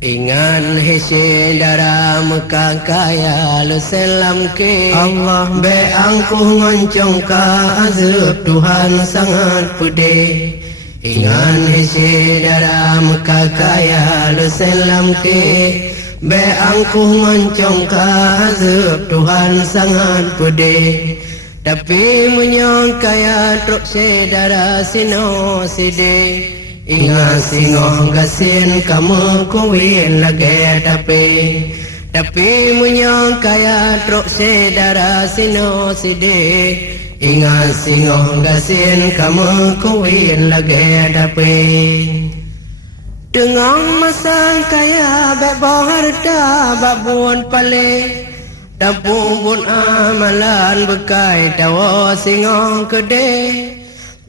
Ingan hese dara Mekah kaya le selam ke Allah be angku ngoncong ka azab Tuhan sangat pedih. Ingan hese dara Mekah kaya le selam ke be angku ngoncong ka azab Tuhan sangat pedih. Tapi munyong kaya truk sedara sino side. Ingat singoh gasin kamu kuwin lagi tapi munyong kaya truk sedara sino side. Ingat singoh gasin kamu kuwin lagi dengan masa kaya bebo harta babun pale dapung pun amalan bekai tawa singoh gede.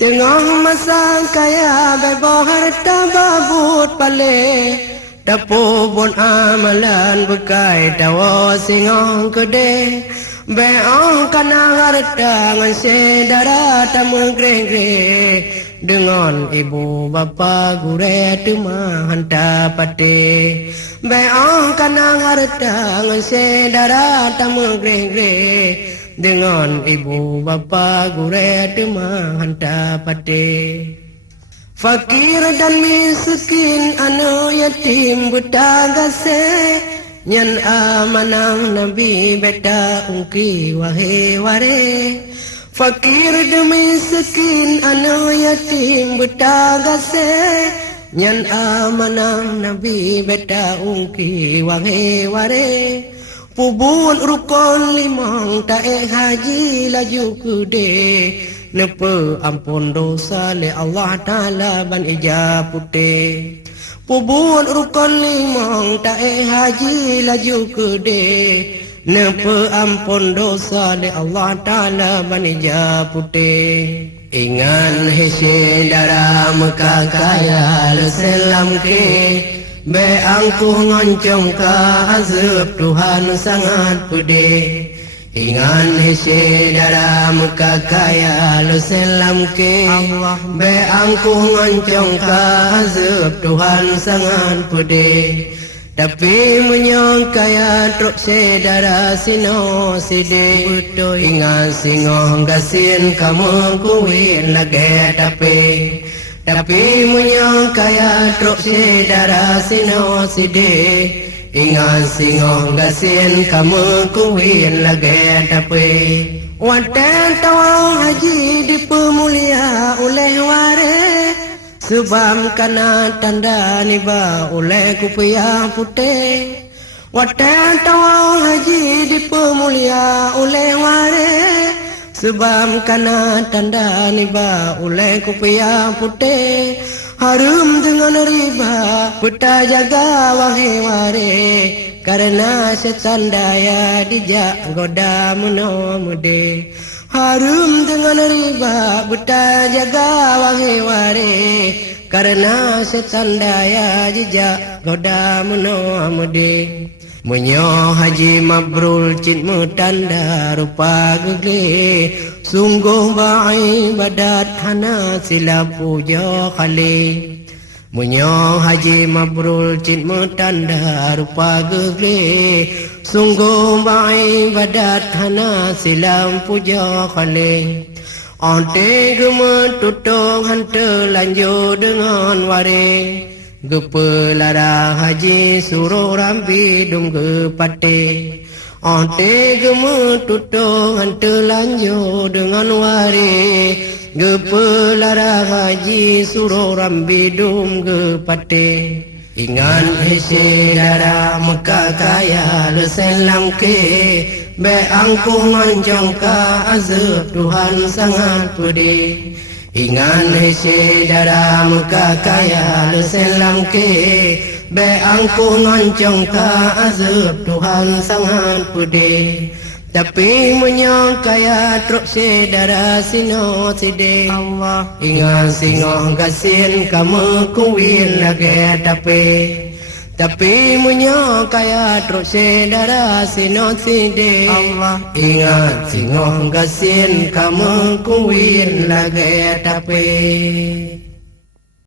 Tengah masa kaya bebo harta babut pale dapu pun amalan bekai tawa singong gede. Beong kana harta ngan sedara tamu gre dengan ibu bapa gure tuma hanta pate. Beong kana harta ngan sedara tamu gre dengan ibu bapa gure tuma hanta pate. Fakir dan miskin anu yatim buta gase nyan amanang nabi beta ungki wahe ware. Fakir dan miskin anu yatim buta gase nyan amanang nabi beta ungki wahe ware. Pubun rukun limang tae haji laju kude nepe ampun dosa le Allah Ta'ala ban ijab pute. Pubun rukun limang tae haji laju kude nepe ampun dosa le Allah Ta'ala ban ijab pute. Ingan hese dara Mekah kaya le selam ke be angku ngoncong ka azab Tuhan sangat pedih. Ingan hese dara Mekah kaya lo selam ke Allah be angku ngoncong ka azab Tuhan sangat pedih. Tapi menyong kaya truk sedara sino side. Ingan singoh gasin kamu kuwin lagi tapi munyong kaya truk sedara sino side. Ingat singoh gasin kamu kuwin lagi watan tawang haji dipemulia oleh ware sebab kana tanda niba oleh kupia putih. Watan tawang haji dipemulia oleh ware sebab kana tanda niba oleh kupia putih. Harum dengan riba peta jaga wahe ware karena setan daya dijak goda muno mude. Harum dengan riba peta jaga wahe ware karena setan daya dijak goda muno mude. Menyo haji mabrul cint mutanda rupa gege sungguh beribadat hana sila puja kali. Menyo haji mabrul cint mutanda rupa gege sungguh beribadat hana sila puja kali. Ante gemet tutong hante lanjut dengan ware gepelara haji suruh rambi dum gepate. Ante gemet tutong hante lanjut dengan ware gepelara haji suruh rambi dum gepate. Ingan hese dara Mekah kaya le selam ke be angku ngoncong ka azab Tuhan sangat pedih. Ingan hese dara Mekah kaya le selam ke be angku ngoncong ka azab Tuhan sangat pedih. Tapi menyong kaya truk sedara sino side Allah. Ingan singoh gasin kamu kuwin lagi tapi menyong kaya truk sedara sino side Allah. Ingat singoh gasin kamu kuwin lagi